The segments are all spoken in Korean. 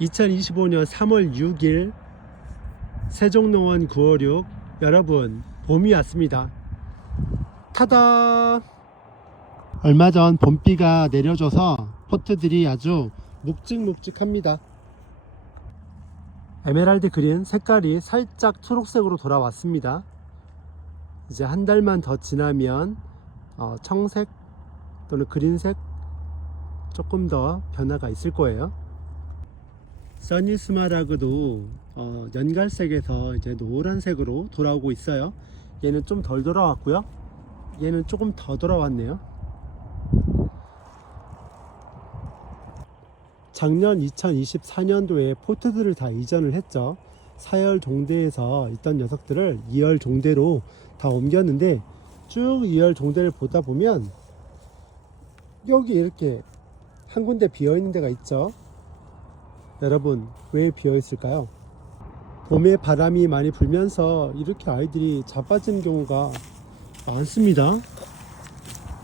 2025년 3월 6일 세종농원 956 여러분 봄이 왔습니다. 타다! 얼마 전 봄비가 내려줘서 포트들이 아주 묵직묵직합니다. 에메랄드 그린 색깔이 살짝 초록색으로 돌아왔습니다. 이제 한 달만 더 지나면 어, 청색 또는 그린색 조금 더 변화가 있을 거예요. 써니스마라그도 어, 연갈색에서 이제 노란색으로 돌아오고 있어요. 얘는 좀 덜 돌아왔고요. 얘는 조금 더 돌아왔네요. 작년 2024년도에 포트들을 다 이전을 했죠. 4열 종대에서 있던 녀석들을 2열 종대로 다 옮겼는데 쭉 2열 종대를 보다 보면 여기 이렇게 한 군데 비어 있는 데가 있죠. 여러분 왜 비어 있을까요? 봄에 바람이 많이 불면서 이렇게 아이들이 자빠지는 경우가 많습니다.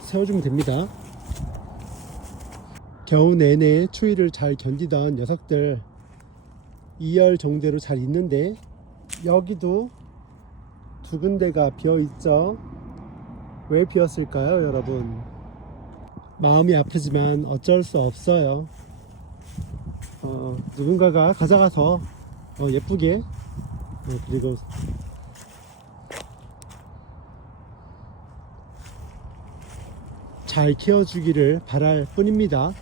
세워주면 됩니다. 겨우 내내 추위를 잘 견디던 녀석들 2열 정도로 잘 있는데 여기도 두 군데가 비어 있죠. 왜 비었을까요, 여러분? 마음이 아프지만 어쩔 수 없어요. 어, 누군가가 가져가서 어, 예쁘게 어, 그리고 잘 키워주기를 바랄 뿐입니다.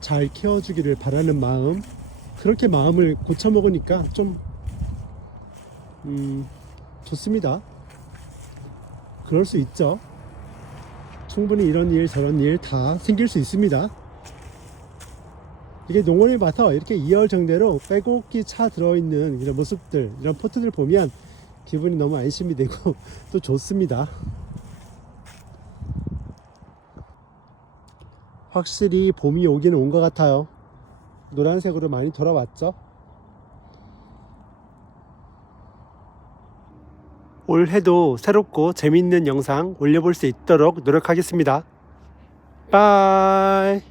잘 키워주기를 바라는 마음 그렇게 마음을 고쳐먹으니까 좀 음, 좋습니다. 그럴 수 있죠. 충분히 이런 일 저런 일 다 생길 수 있습니다. 이게 농원에 와서 이렇게 2열 정대로 빼곡히 차 들어있는 이런 모습들 이런 포트들 보면 기분이 너무 안심이 되고 또 좋습니다. 확실히 봄이 오기는 온것 같아요. 노란색으로 많이 돌아왔죠. 올해도 새롭고 재밌는 영상 올려볼 수 있도록 노력하겠습니다. 빠이.